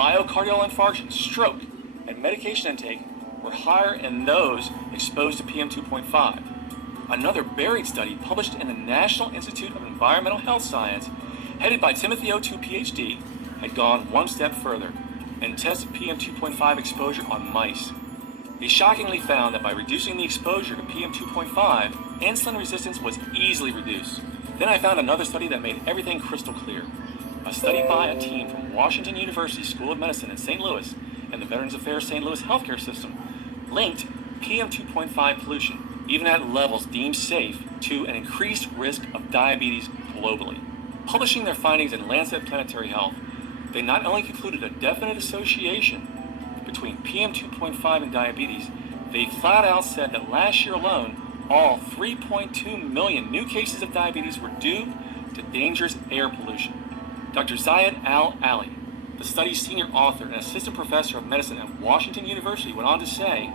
myocardial infarction, stroke, and medication intake were higher in those exposed to PM 2.5. Another buried study published in the National Institute of Environmental Health Science, headed by Timothy O'Toole, PhD, had gone one step further and tested PM 2.5 exposure on mice. They shockingly found that by reducing the exposure to PM 2.5, insulin resistance was easily reduced. Then I found another study that made everything crystal clear. A study by a team from Washington University School of Medicine in St. Louis and the Veterans Affairs St. Louis healthcare system linked PM 2.5 pollution, even at levels deemed safe, to an increased risk of diabetes globally. Publishing their findings in Lancet Planetary Health, they not only concluded a definite association between PM 2.5 and diabetes, they flat out said that last year alone, all 3.2 million new cases of diabetes were due to dangerous air pollution. Dr. Zayed Al-Ali, the study's senior author and assistant professor of medicine at Washington University, went on to say,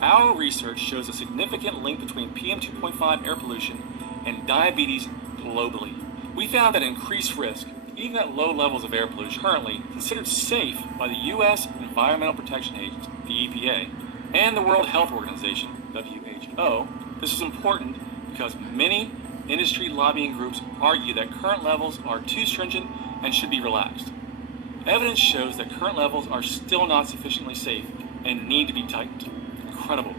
"Our research shows a significant link between PM 2.5 air pollution and diabetes globally. We found that increased risk, even at low levels of air pollution currently considered safe by the U.S. Environmental Protection Agency, the EPA, and the World Health Organization, WHO. This is important because many industry lobbying groups argue that current levels are too stringent and should be relaxed. Evidence shows that current levels are still not sufficiently safe and need to be tightened." Incredible.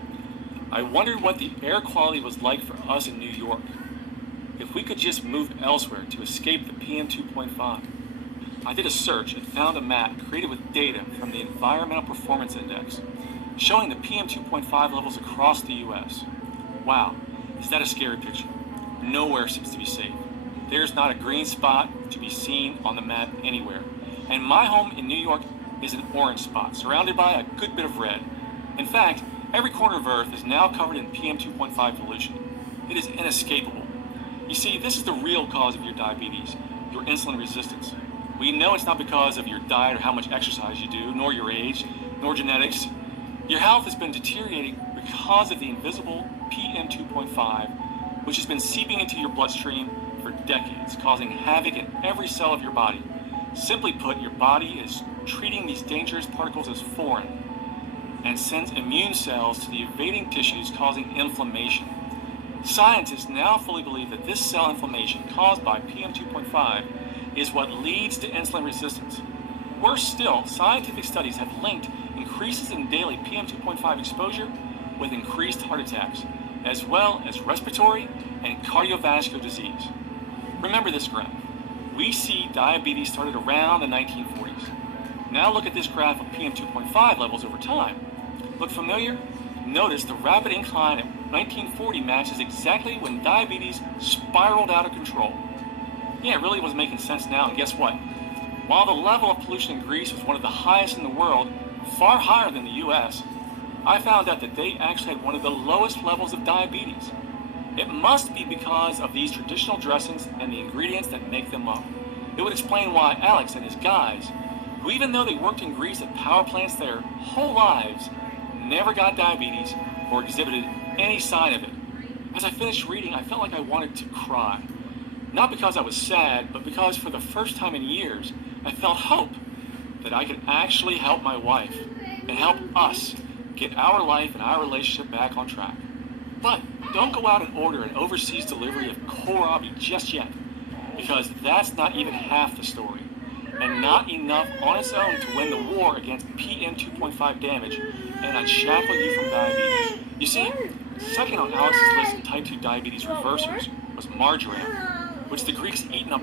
I wondered what the air quality was like for us in New York. If we could just move elsewhere to escape the PM 2.5. I did a search and found a map created with data from the Environmental Performance Index, showing the PM 2.5 levels across the U.S. Wow, is that a scary picture? Nowhere seems to be safe. There's not a green spot to be seen on the map anywhere. And my home in New York is an orange spot, surrounded by a good bit of red. In fact, every corner of Earth is now covered in PM 2.5 pollution. It is inescapable. You see, this is the real cause of your diabetes, your insulin resistance. We know it's not because of your diet or how much exercise you do, nor your age, nor genetics. Your health has been deteriorating because of the invisible PM 2.5, which has been seeping into your bloodstream for decades, causing havoc in every cell of your body. Simply put, your body is treating these dangerous particles as foreign and sends immune cells to the evading tissues, causing inflammation. Scientists now fully believe that this cell inflammation caused by PM 2.5 is what leads to insulin resistance. Worse still, scientific studies have linked increases in daily PM 2.5 exposure with increased heart attacks, as well as respiratory and cardiovascular disease. Remember this graph. We see diabetes started around the 1940s. Now look at this graph of PM 2.5 levels over time. Look familiar? Notice the rapid incline at 1940 matches exactly when diabetes spiraled out of control. Yeah, it really was making sense now, and guess what? While the level of pollution in Greece was one of the highest in the world, far higher than the US, I found out that they actually had one of the lowest levels of diabetes. It must be because of these traditional dressings and the ingredients that make them up. It would explain why Alex and his guys, who even though they worked in Greece at power plants their whole lives, never got diabetes or exhibited any sign of it. As I finished reading, I felt like I wanted to cry. Not because I was sad, but because for the first time in years, I felt hope that I could actually help my wife and help us get our life and our relationship back on track. But don't go out and order an overseas delivery of kohlrabi just yet, because that's not even half the story, and not enough on its own to win the war against PM 2.5 damage and unshackle you from diabetes. You see, second on Alex's list of type 2 diabetes reversers was margarine, which the Greeks eat in abundance.